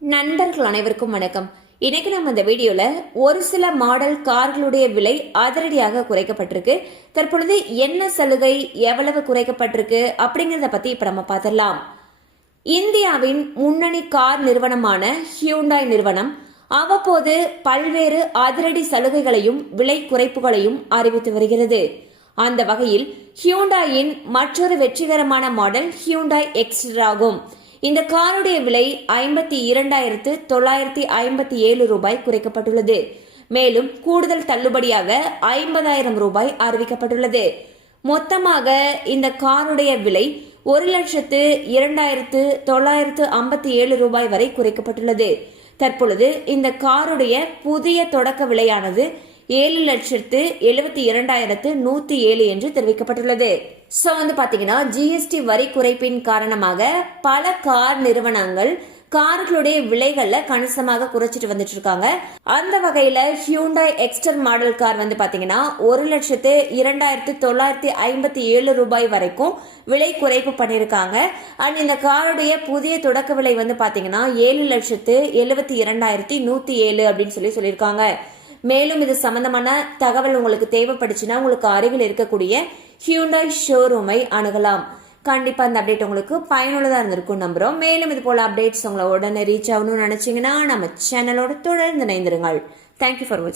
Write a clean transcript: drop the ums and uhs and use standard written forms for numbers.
நண்பர்கள் அனைவருக்கும் வணக்கம். இன்னைக்கு நம்ம இந்த வீடியோல ஒரு சில மாடல் கார்களுடைய விலை அதிரடியாக குறைக்கப்பட்டிருக்கு. தற்பொழுது என்ன சலுகை, எவ்வளவு குறைக்கப்பட்டிருக்கு அப்படிங்கறத பத்தி இப்ப நம்ம பார்த்திடலாம். இந்தியாவின் முன்னணி கார் நிறுவனமான ஹியூண்டாய் நிறுவனம் அவ்வப்போது பல்வேறு அதிரடி சலுகைகளையும் விலை குறைப்புகளையும் அறிவித்து வருகிறது. அந்த வகையில் ஹியூண்டாயின் மற்றொரு வெற்றிகரமான மாடல் ஹியூண்டாய் எக்ஸ்டர் ஆகும். இந்த காருடைய விலை 52,957 ரூபாய் குறைக்கப்பட்டுள்ளது. மேலும் கூடுதல் தள்ளுபடியாக 50,000 ரூபாய் அறிவிக்கப்பட்டுள்ளது. மொத்தமாக இந்த காருடைய விலை 1,02,957 ரூபாய் வரை குறைக்கப்பட்டுள்ளது. தற்பொழுது இந்த காருடைய புதிய தொடக்க விலையானது 7,72,107 என்று தெரிவிக்கப்பட்டுள்ளது. சோ பாத்தீங்கன்னா ஜிஎஸ்டி வரி குறைப்பின் காரணமாக பல கார் நிறுவனங்கள் கார்களுடைய விலைகள்ல கணிசமாக குறைச்சிட்டு வந்துட்டு இருக்காங்க. அந்த வகையில ஹியூண்டாய் எக்ஸ்டர் மாடல் கார் பாத்தீங்கன்னா 1,02,957 ரூபாய் வரைக்கும் விலை குறைப்பு பண்ணிருக்காங்க. அண்ட் இந்த காருடைய புதிய தொடக்க விலை பாத்தீங்கன்னா 7,72,107 அப்படின்னு சொல்லியிருக்காங்க. மேலும் இது சம்பந்தமான தகவல் உங்களுக்கு தேவைப்படுச்சுன்னா உங்களுக்கு அருகில் இருக்கக்கூடிய ஹியூண்டாய் ஷோரூமை அணுகலாம். கண்டிப்பா இந்த அப்டேட் உங்களுக்கு பயனுள்ளதா இருந்திருக்கும் நம்புறோம். மேலும் இது போல அப்டேட்ஸ் உங்களை உடனே ரீச் ஆகணும்னு நினைச்சீங்கன்னா நம்ம சேனலோட தொடர்ந்து இணைந்திருங்கள். தேங்க்யூ ஃபார் வாட்சிங்.